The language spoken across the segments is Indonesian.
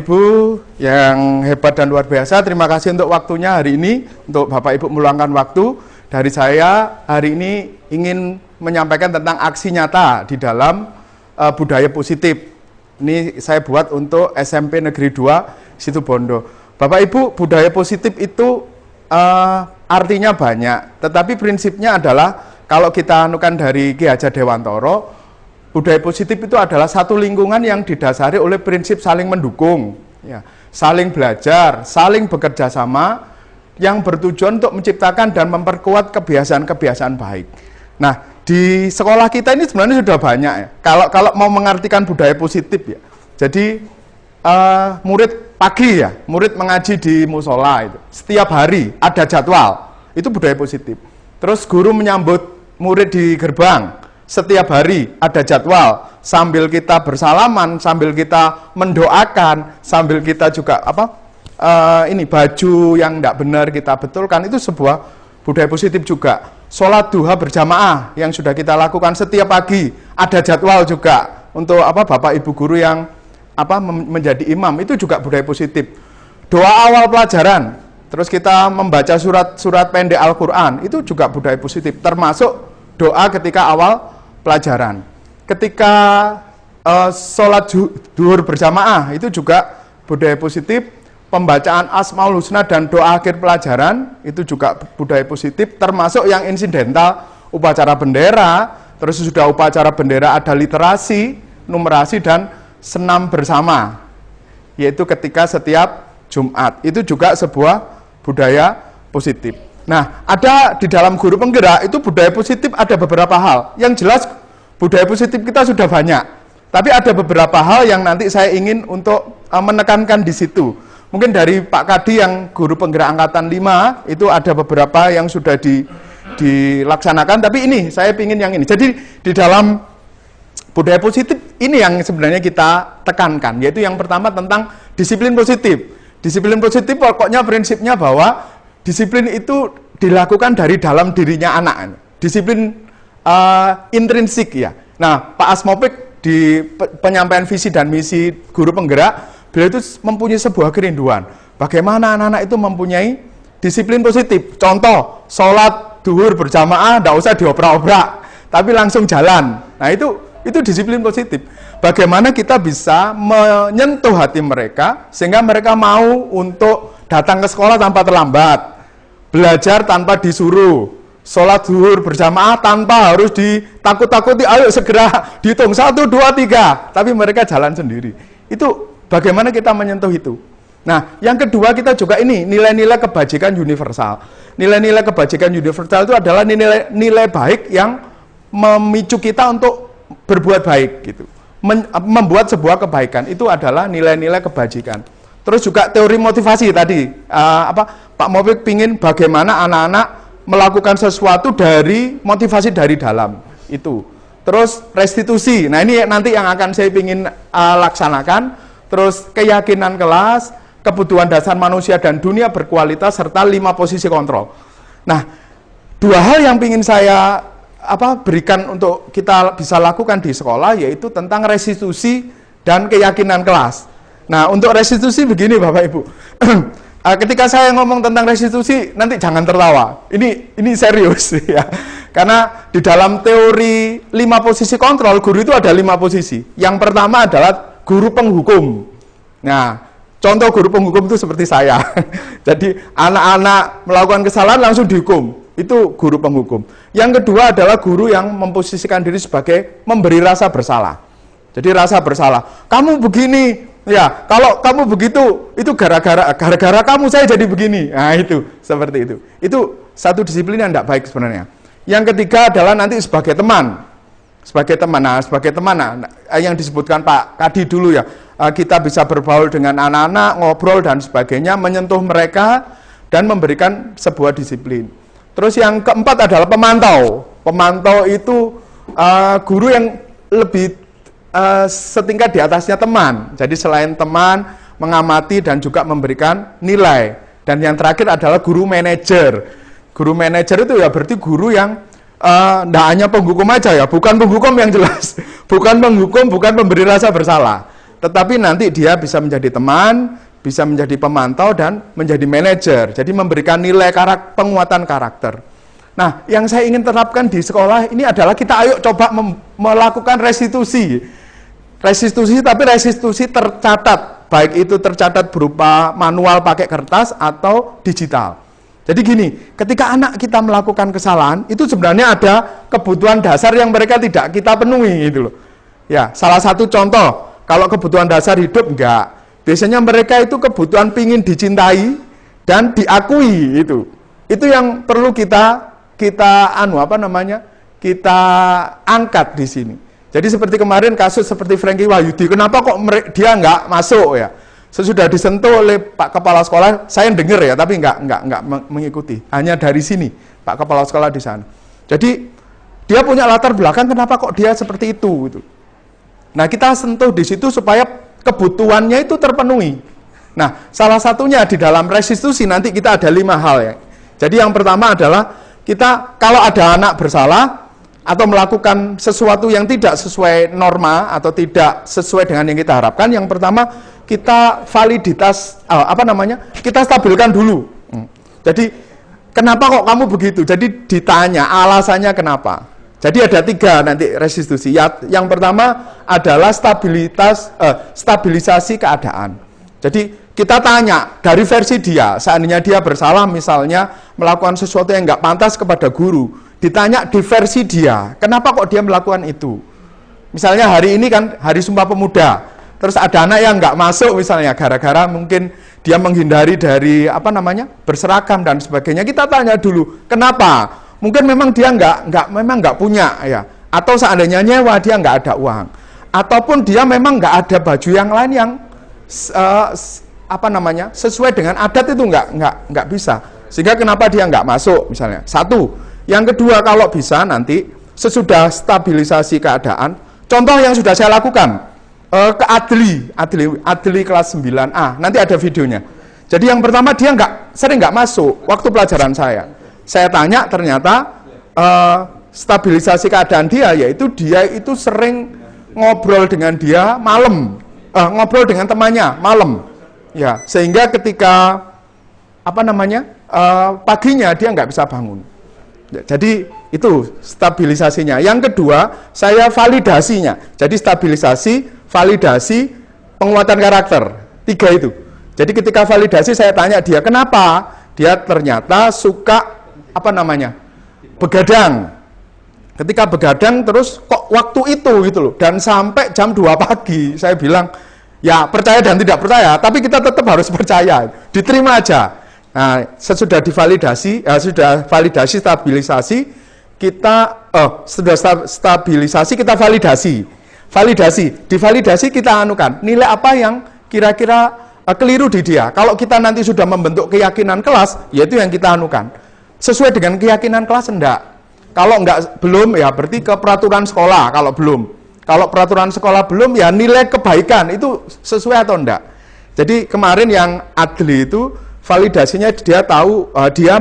Ibu yang hebat dan luar biasa, terima kasih untuk waktunya hari ini, untuk Bapak Ibu meluangkan waktu. Dari saya hari ini ingin menyampaikan tentang aksi nyata di dalam budaya positif. Ini saya buat untuk SMP Negeri 2 Situbondo. Bapak Ibu, budaya positif itu artinya banyak, tetapi prinsipnya adalah kalau kita anukan dari Ki Hajar Dewantoro, budaya positif itu adalah satu lingkungan yang didasari oleh prinsip saling mendukung, ya, saling belajar, saling bekerja sama, yang bertujuan untuk menciptakan dan memperkuat kebiasaan-kebiasaan baik. Nah, di sekolah kita ini sebenarnya sudah banyak ya. Kalau mau mengartikan budaya positif ya, jadi murid pagi ya, murid mengaji di musola itu, setiap hari ada jadwal, itu budaya positif. Terus guru menyambut murid di gerbang. Setiap hari ada jadwal, sambil kita bersalaman, sambil kita mendoakan, sambil kita juga ini baju yang tidak benar kita betulkan, itu sebuah budaya positif juga. Sholat duha berjamaah yang sudah kita lakukan setiap pagi, ada jadwal juga untuk Bapak Ibu guru yang menjadi imam, itu juga budaya positif. Doa awal pelajaran, terus kita membaca surat pendek Al-Quran, itu juga budaya positif, termasuk doa ketika awal pelajaran. Ketika sholat duhur berjamaah, itu juga budaya positif. Pembacaan Asmaul Husna dan doa akhir pelajaran, itu juga budaya positif, termasuk yang insidental, upacara bendera, terus sudah upacara bendera ada literasi, numerasi, dan senam bersama, yaitu ketika setiap Jumat. Itu juga sebuah budaya positif. Nah, ada di dalam guru penggerak, itu budaya positif ada beberapa hal. Yang jelas budaya positif kita sudah banyak, tapi ada beberapa hal yang nanti saya ingin untuk menekankan di situ. Mungkin dari Pak Kadi yang guru penggerak angkatan 5, itu ada beberapa yang sudah dilaksanakan, tapi ini saya ingin yang ini. Jadi di dalam budaya positif ini yang sebenarnya kita tekankan, yaitu yang pertama tentang disiplin positif. Disiplin positif pokoknya prinsipnya bahwa disiplin itu dilakukan dari dalam dirinya anak. Disiplin intrinsik ya. Nah, Pak Asmopik di penyampaian visi dan misi guru penggerak, beliau itu mempunyai sebuah kerinduan. Bagaimana anak-anak itu mempunyai disiplin positif. Contoh, sholat duhur berjamaah, tidak usah diobrak-obrak, tapi langsung jalan. Nah, itu disiplin positif. Bagaimana kita bisa menyentuh hati mereka, sehingga mereka mau untuk datang ke sekolah tanpa terlambat, belajar tanpa disuruh, sholat zuhur berjamaah tanpa harus ditakut-takuti, ayo segera dihitung 1, 2, 3, tapi mereka jalan sendiri. Itu bagaimana kita menyentuh itu. Nah, yang kedua kita juga ini, nilai-nilai kebajikan universal. Nilai-nilai kebajikan universal itu adalah nilai baik yang memicu kita untuk berbuat baik gitu. Membuat sebuah kebaikan, itu adalah nilai-nilai kebajikan. Terus juga teori motivasi tadi, Pak Mopik pingin bagaimana anak-anak melakukan sesuatu dari motivasi dari dalam itu. Terus restitusi, nah ini nanti yang akan saya pingin laksanakan. Terus keyakinan kelas, kebutuhan dasar manusia dan dunia berkualitas, serta 5 posisi kontrol. Nah, 2 hal yang pingin saya berikan untuk kita bisa lakukan di sekolah, yaitu tentang restitusi dan keyakinan kelas. Nah, untuk restitusi begini Bapak Ibu, ketika saya ngomong tentang restitusi, nanti jangan tertawa, ini serius ya, karena di dalam teori 5 posisi kontrol, guru itu ada 5 posisi. Yang pertama adalah guru penghukum. Nah, contoh guru penghukum itu seperti saya. Jadi anak-anak melakukan kesalahan langsung dihukum, itu guru penghukum. Yang kedua adalah guru yang memposisikan diri sebagai memberi rasa bersalah. Jadi rasa bersalah, kamu begini, ya, kalau kamu begitu, itu gara-gara kamu saya jadi begini. Nah, itu seperti itu. Itu satu disiplin yang tidak baik sebenarnya. Yang ketiga adalah nanti sebagai teman. Sebagai teman, yang disebutkan Pak Kadi dulu ya, kita bisa berbaur dengan anak-anak, ngobrol dan sebagainya, menyentuh mereka dan memberikan sebuah disiplin. Terus yang keempat adalah pemantau. Pemantau itu guru yang lebih setingkat di atasnya teman. Jadi selain teman, mengamati dan juga memberikan nilai. Dan yang terakhir adalah guru manajer. Guru manajer itu ya berarti guru yang tidak hanya penghukum aja ya, bukan penghukum yang jelas, bukan penghukum, bukan pemberi rasa bersalah, tetapi nanti dia bisa menjadi teman, bisa menjadi pemantau, dan menjadi manajer. Jadi memberikan nilai penguatan karakter. Nah, yang saya ingin terapkan di sekolah ini adalah kita ayo coba melakukan restitusi. Restitusi, tapi restitusi tercatat. Baik itu tercatat berupa manual pakai kertas atau digital. Jadi gini, ketika anak kita melakukan kesalahan, itu sebenarnya ada kebutuhan dasar yang mereka tidak kita penuhi gitu loh. Ya, salah satu contoh, kalau kebutuhan dasar hidup enggak. Biasanya mereka itu kebutuhan pingin dicintai dan diakui itu. Itu yang perlu kita angkat di sini. Jadi seperti kemarin kasus seperti Frankie Wahyudi, kenapa kok dia nggak masuk ya? Sesudah disentuh oleh Pak Kepala Sekolah, saya dengar ya, tapi nggak mengikuti. Hanya dari sini, Pak Kepala Sekolah di sana. Jadi dia punya latar belakang, kenapa kok dia seperti itu? Gitu. Nah, kita sentuh di situ supaya kebutuhannya itu terpenuhi. Nah, salah satunya di dalam restitusi nanti kita ada 5 hal ya. Jadi yang pertama adalah kita kalau ada anak bersalah atau melakukan sesuatu yang tidak sesuai norma atau tidak sesuai dengan yang kita harapkan, yang pertama kita validitas kita stabilkan dulu. Jadi kenapa kok kamu begitu? Jadi ditanya alasannya kenapa. Jadi ada 3 nanti restitusi. Yang pertama adalah stabilisasi keadaan. Jadi kita tanya dari versi dia, seandainya dia bersalah misalnya melakukan sesuatu yang nggak pantas kepada guru, ditanya di versi dia, kenapa kok dia melakukan itu? Misalnya hari ini kan Hari Sumpah Pemuda, terus ada anak yang nggak masuk misalnya gara-gara mungkin dia menghindari dari berseragam dan sebagainya. Kita tanya dulu, kenapa? Mungkin memang dia nggak punya ya, atau seandainya nyewa dia nggak ada uang, ataupun dia memang nggak ada baju yang lain yang sesuai dengan adat itu nggak bisa, sehingga kenapa dia nggak masuk misalnya. Satu. Yang kedua, kalau bisa nanti sesudah stabilisasi keadaan, contoh yang sudah saya lakukan ke Adli kelas 9A, nanti ada videonya. Jadi yang pertama dia sering nggak masuk waktu pelajaran saya tanya, ternyata stabilisasi keadaan dia, yaitu dia itu sering ngobrol dengan dia malam, ngobrol dengan temannya malam, ya, sehingga ketika paginya dia nggak bisa bangun. Jadi itu stabilisasinya. Yang kedua, saya validasinya. Jadi stabilisasi, validasi, penguatan karakter. 3 itu. Jadi ketika validasi saya tanya dia kenapa? Dia ternyata suka begadang. Ketika begadang terus kok waktu itu gitu loh, dan sampai jam 2 pagi. Saya bilang, ya percaya dan tidak percaya, tapi kita tetap harus percaya. Diterima aja. Nah, sesudah divalidasi, sudah validasi stabilisasi, stabilisasi kita validasi. Divalidasi kita anukan, nilai apa yang kira-kira keliru di dia. Kalau kita nanti sudah membentuk keyakinan kelas, yaitu yang kita anukan. Sesuai dengan keyakinan kelas enggak. Kalau belum ya berarti ke peraturan sekolah kalau belum. Kalau peraturan sekolah belum ya nilai kebaikan itu sesuai atau enggak. Jadi kemarin yang Adli itu validasinya dia tahu dia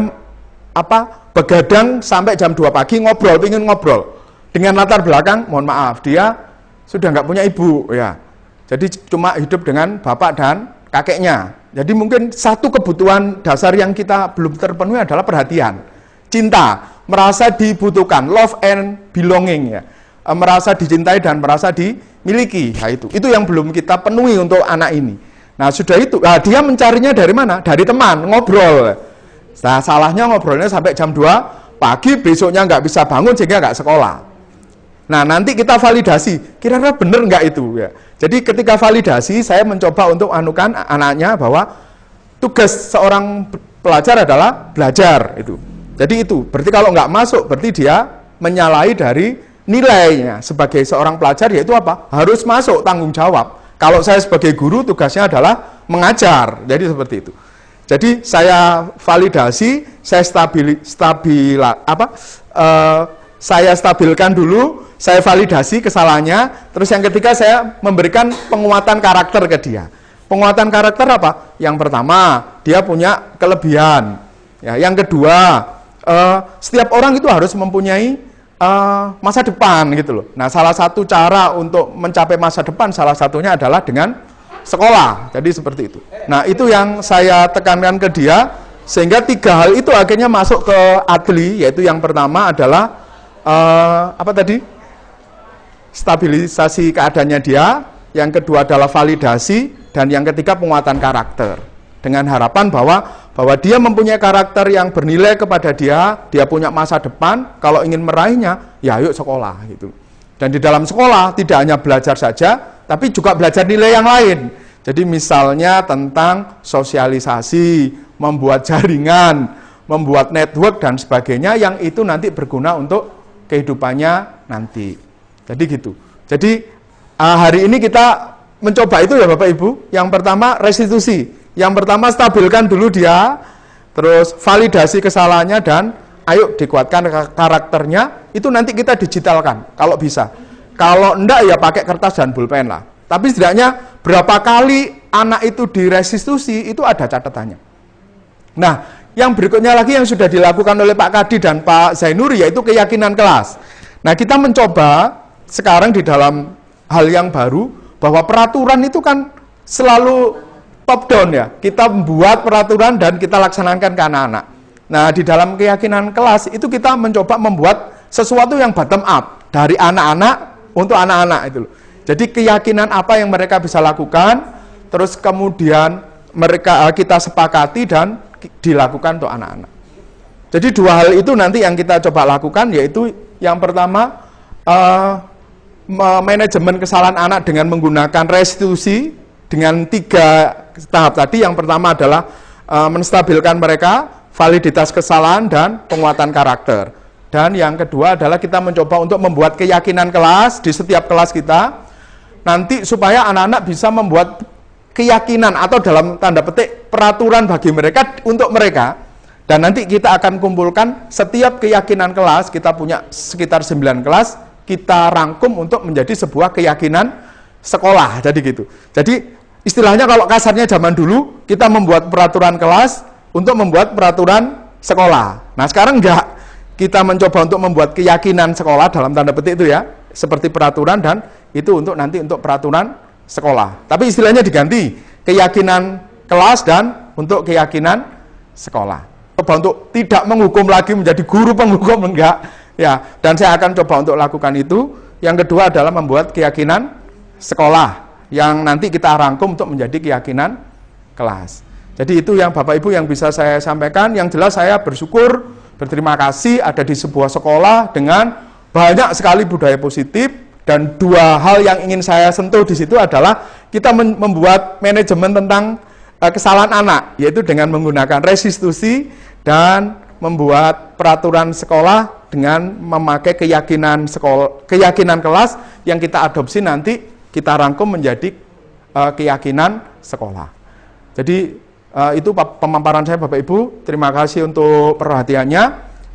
begadang sampai jam 2 pagi ingin ngobrol. Dengan latar belakang, mohon maaf, dia sudah nggak punya ibu ya. Jadi cuma hidup dengan bapak dan kakeknya. Jadi mungkin satu kebutuhan dasar yang kita belum terpenuhi adalah perhatian, cinta, merasa dibutuhkan, love and belonging ya, merasa dicintai dan merasa dimiliki. Nah, itu yang belum kita penuhi untuk anak ini. Nah sudah itu, dia mencarinya dari mana? Dari teman, ngobrol. Nah salahnya ngobrolnya sampai jam 2 pagi, besoknya nggak bisa bangun sehingga nggak sekolah. Nah nanti kita validasi, kira-kira benar nggak itu ya. Jadi ketika validasi, saya mencoba untuk anukan anaknya bahwa tugas seorang pelajar adalah belajar itu. Jadi itu, berarti kalau nggak masuk, berarti dia menyalahi dari nilainya sebagai seorang pelajar, yaitu apa? Harus masuk, tanggung jawab. Kalau saya sebagai guru, tugasnya adalah mengajar. Jadi seperti itu. Jadi saya validasi, saya saya stabilkan dulu, saya validasi kesalahannya, terus yang ketiga saya memberikan penguatan karakter ke dia. Penguatan karakter apa? Yang pertama, dia punya kelebihan. Ya, yang kedua, setiap orang itu harus mempunyai masa depan gitu loh. Nah, salah satu cara untuk mencapai masa depan salah satunya adalah dengan sekolah. Jadi seperti itu. Nah, itu yang saya tekankan ke dia sehingga 3 hal itu akhirnya masuk ke Adli, yaitu yang pertama adalah apa tadi? Stabilisasi keadaannya dia, yang kedua adalah validasi, dan yang ketiga penguatan karakter. Dengan harapan bahwa dia mempunyai karakter yang bernilai kepada dia punya masa depan, kalau ingin meraihnya, ya ayo sekolah gitu. Dan di dalam sekolah tidak hanya belajar saja, tapi juga belajar nilai yang lain. Jadi misalnya tentang sosialisasi, membuat jaringan, membuat network dan sebagainya, yang itu nanti berguna untuk kehidupannya nanti. Jadi gitu. Jadi hari ini kita mencoba itu ya Bapak Ibu. Yang pertama restitusi. Yang pertama stabilkan dulu dia, terus validasi kesalahannya, dan ayo dikuatkan karakternya. Itu nanti kita digitalkan kalau bisa. Kalau enggak ya pakai kertas dan pulpen lah. Tapi setidaknya berapa kali anak itu direstitusi itu ada catatannya. Nah, yang berikutnya lagi yang sudah dilakukan oleh Pak Kadi dan Pak Zainuri yaitu keyakinan kelas. Nah, kita mencoba sekarang di dalam hal yang baru bahwa peraturan itu kan selalu top down ya, kita membuat peraturan dan kita laksanakan ke anak-anak. Nah, di dalam keyakinan kelas itu kita mencoba membuat sesuatu yang bottom up, dari anak-anak untuk anak-anak itu loh. Jadi keyakinan apa yang mereka bisa lakukan, terus kemudian kita sepakati dan dilakukan untuk anak-anak. Jadi 2 hal itu nanti yang kita coba lakukan, yaitu yang pertama manajemen kesalahan anak dengan menggunakan restitusi dengan 3 tahap tadi. Yang pertama adalah menstabilkan mereka, validitas kesalahan, dan penguatan karakter. Dan yang kedua adalah kita mencoba untuk membuat keyakinan kelas di setiap kelas kita, nanti supaya anak-anak bisa membuat keyakinan atau dalam tanda petik peraturan bagi mereka untuk mereka. Dan nanti kita akan kumpulkan setiap keyakinan kelas, kita punya sekitar 9 kelas, kita rangkum untuk menjadi sebuah keyakinan sekolah. Jadi gitu. Jadi istilahnya kalau kasarnya zaman dulu, kita membuat peraturan kelas untuk membuat peraturan sekolah. Nah, sekarang enggak. Kita mencoba untuk membuat keyakinan sekolah dalam tanda petik itu ya, seperti peraturan, dan itu untuk nanti untuk peraturan sekolah. Tapi istilahnya diganti, keyakinan kelas dan untuk keyakinan sekolah. Coba untuk tidak menghukum lagi menjadi guru penghukum, enggak. Ya, dan saya akan coba untuk lakukan itu. Yang kedua adalah membuat keyakinan sekolah yang nanti kita rangkum untuk menjadi keyakinan kelas. Jadi itu yang Bapak Ibu yang bisa saya sampaikan. Yang jelas saya bersyukur, berterima kasih ada di sebuah sekolah dengan banyak sekali budaya positif, dan 2 hal yang ingin saya sentuh di situ adalah kita membuat manajemen tentang kesalahan anak, yaitu dengan menggunakan restitusi dan membuat peraturan sekolah dengan memakai keyakinan kelas yang kita adopsi nanti kita rangkum menjadi keyakinan sekolah. Jadi itu pemaparan saya Bapak Ibu. Terima kasih untuk perhatiannya.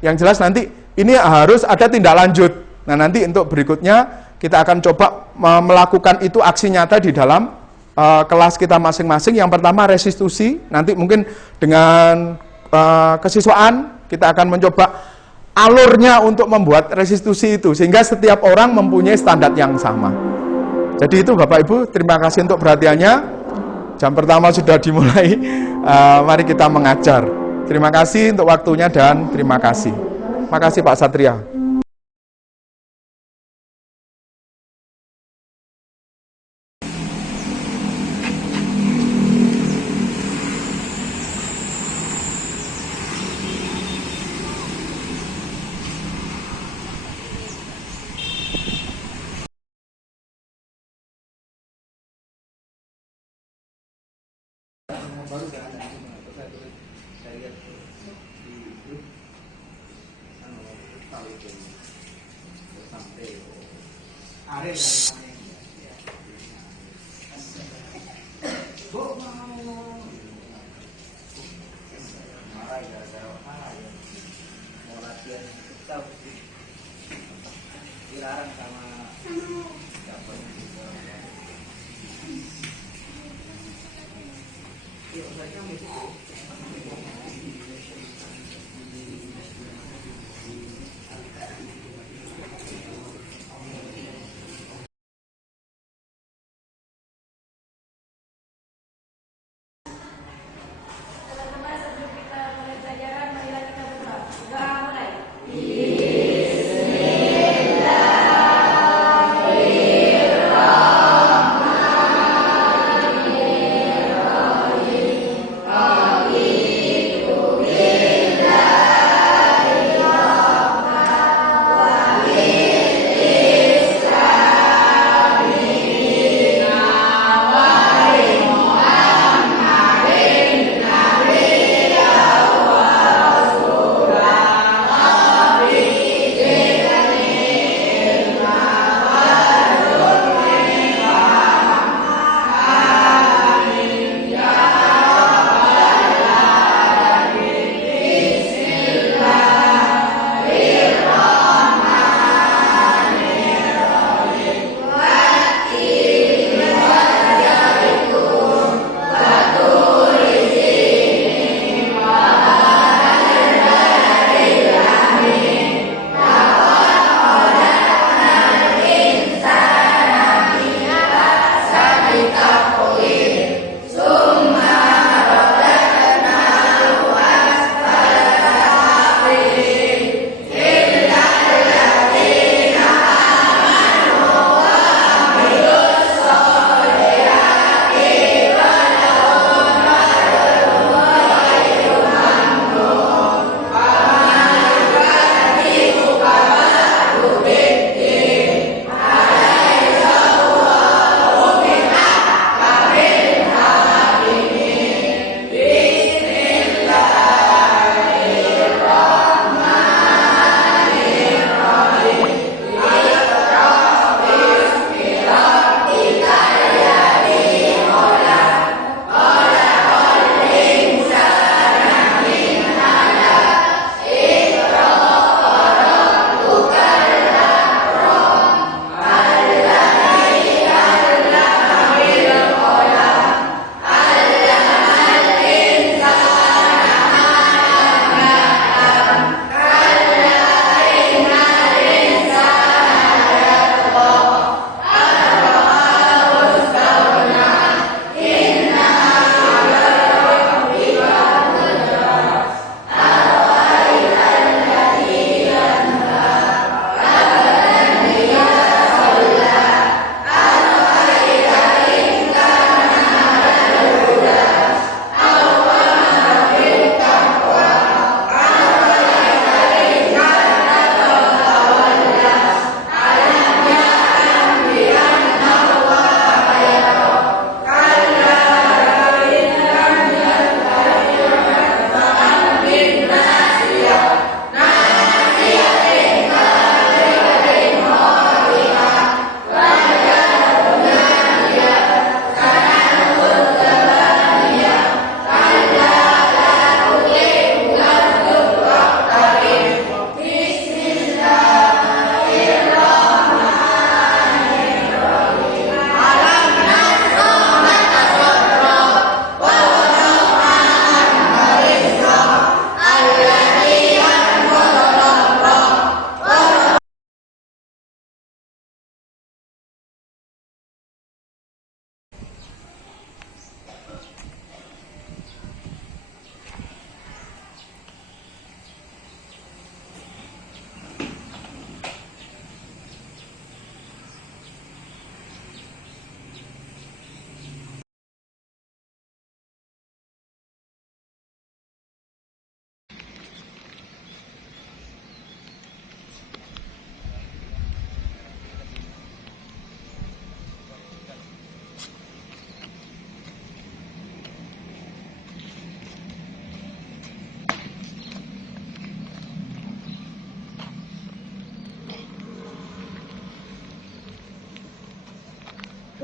Yang jelas nanti ini harus ada tindak lanjut. Nah, nanti untuk berikutnya kita akan coba melakukan itu aksi nyata di dalam kelas kita masing-masing. Yang pertama restitusi, nanti mungkin dengan kesiswaan kita akan mencoba alurnya untuk membuat restitusi itu sehingga setiap orang mempunyai standar yang sama. Jadi itu Bapak Ibu, terima kasih untuk perhatiannya. Jam pertama sudah dimulai, mari kita mengajar. Terima kasih untuk waktunya dan terima kasih. Makasih Pak Satria.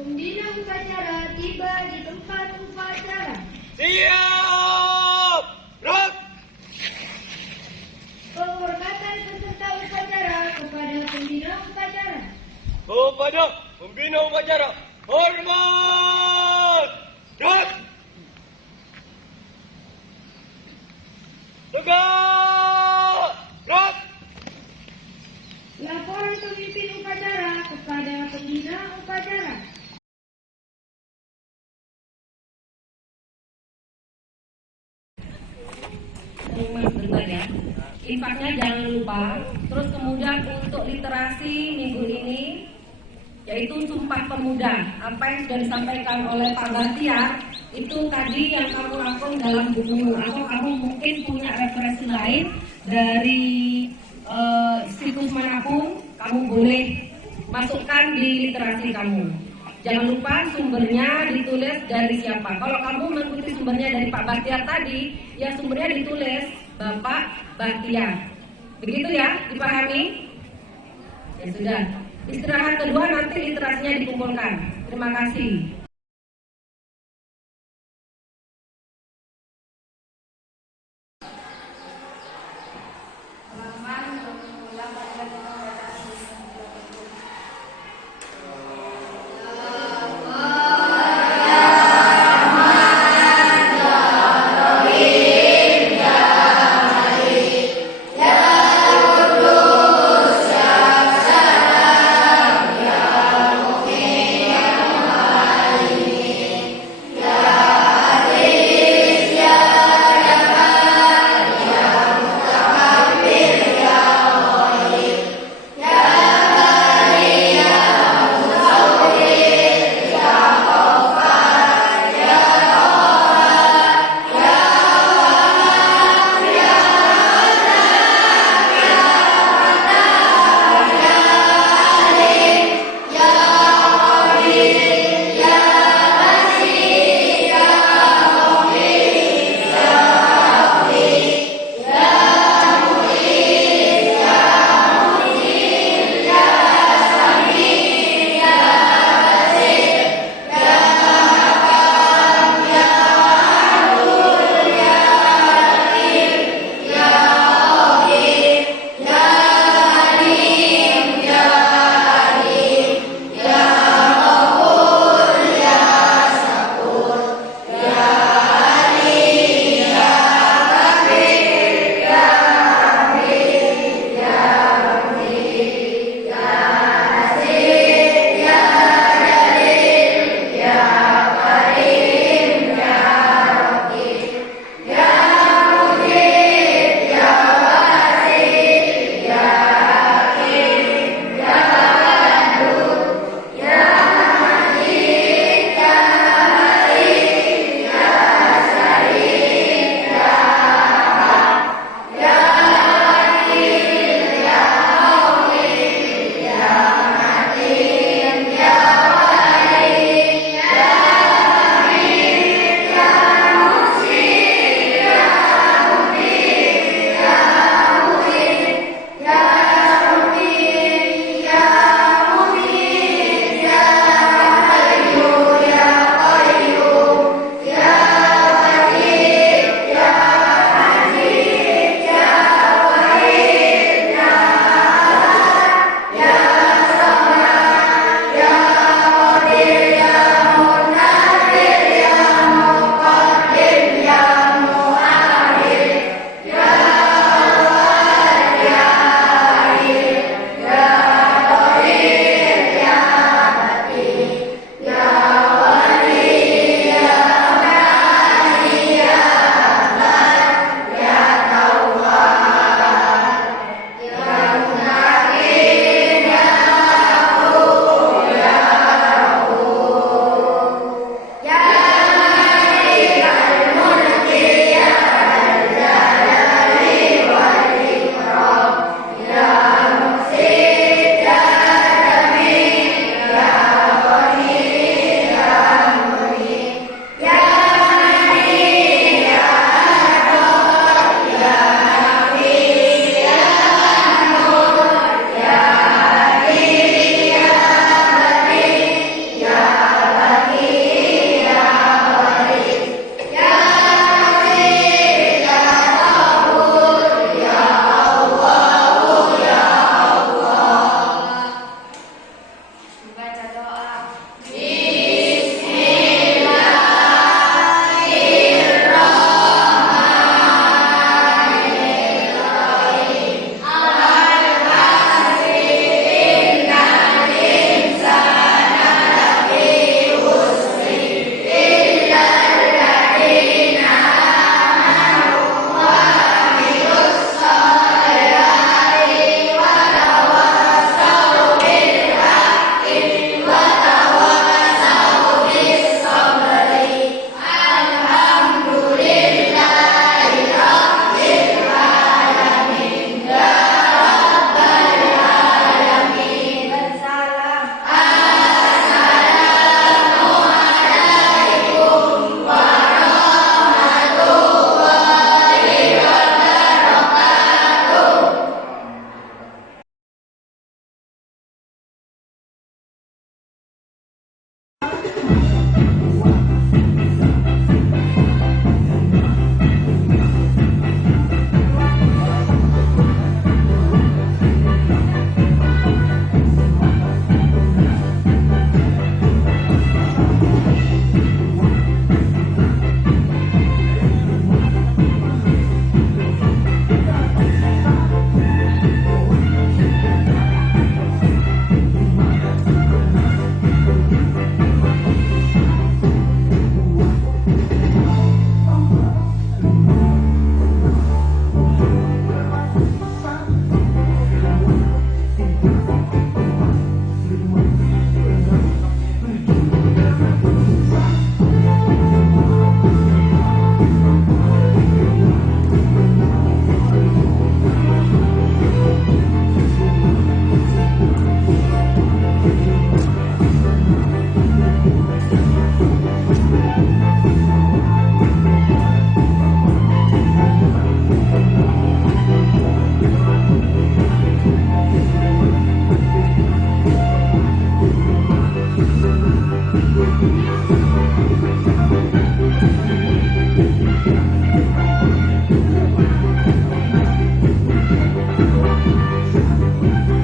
Pembina upacara tiba di tempat upacara. Siap! Gerak! Penghormatan peserta upacara kepada pembina upacara. Kepada pembina upacara, hormat! Gerak! Tegak! Gerak! Laporan pemimpin upacara kepada pembina upacara. Bentar ya. Infaknya jangan lupa. Terus kemudian untuk literasi minggu ini yaitu Sumpah Pemuda. Apa yang sudah disampaikan oleh Pak Bahtiar itu tadi yang kamu rangkum dalam buku, atau kamu mungkin punya referensi lain dari situs manapun, kamu boleh masukkan di literasi kamu. Jangan lupa sumbernya ditulis dari siapa. Kalau kamu mengikuti sumbernya dari Pak Bahtiar tadi, ya sumbernya ditulis Bapak Bahtiar. Begitu ya, dipahami? Ya sudah. Istirahat kedua nanti literasinya dikumpulkan. Terima kasih.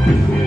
Amin.